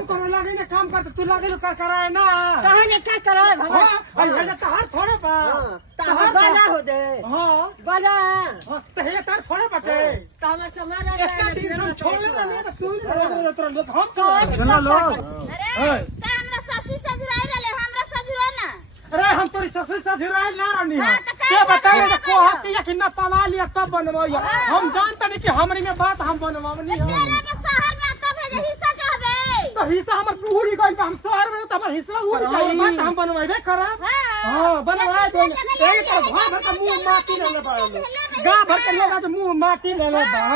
हम तो लगे ना काम करते तू लगे कर कराए ना कहाँ ने क्या करो भगवान हां ये तहार थोड़े बा तहार बना हो दे हां बना तो ये तार थोड़े बचे तो हमारे समाना एक दिन हम छोड़े ना तो तू हम तो सुना लो अरे का हमरा ससुर सजुराई रहले हमरा सजुरा ना अरे हम तोरी ससुर ससुराल ना रहनी है हाँ, तो के का बताए बनवा को हती या कि ना पवा लिया तब बनवाइया हम जानता नहीं कि हमरी में बात हम बनवावनी है तेरे के शहर में तब भेजे हिस्सा चाहबे तो हिस्सा हमर पूरी गइल बा हम शहर में तो हमर हिस्सा उड़ जाई बात हम बनवाइबे करब हां बनवा दे एक तो घर भर का मुंह माटी लेले बा गांव भर के लोग आज मुंह माटी लेले बा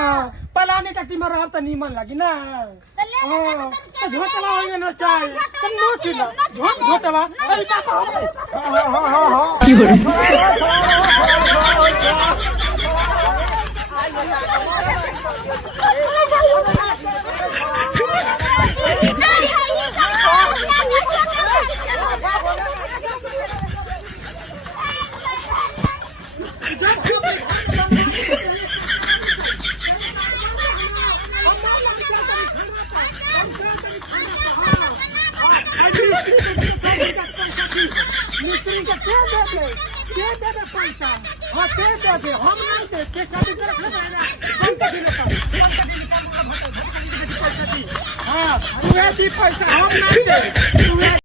पलाने टट्टी में रहब त नीमन लागी ना हां तो झोटवा होइए ना चाहे तुम नोट ला झोटवा ऐसा तो हां हां हां हां की हो मिस्त्री के के दे पैसा हाँ के दे हम नहीं दे के कभी तरफ ले जाएगा बंद कर देने का हाँ तू ये दी पैसा हम नहीं दे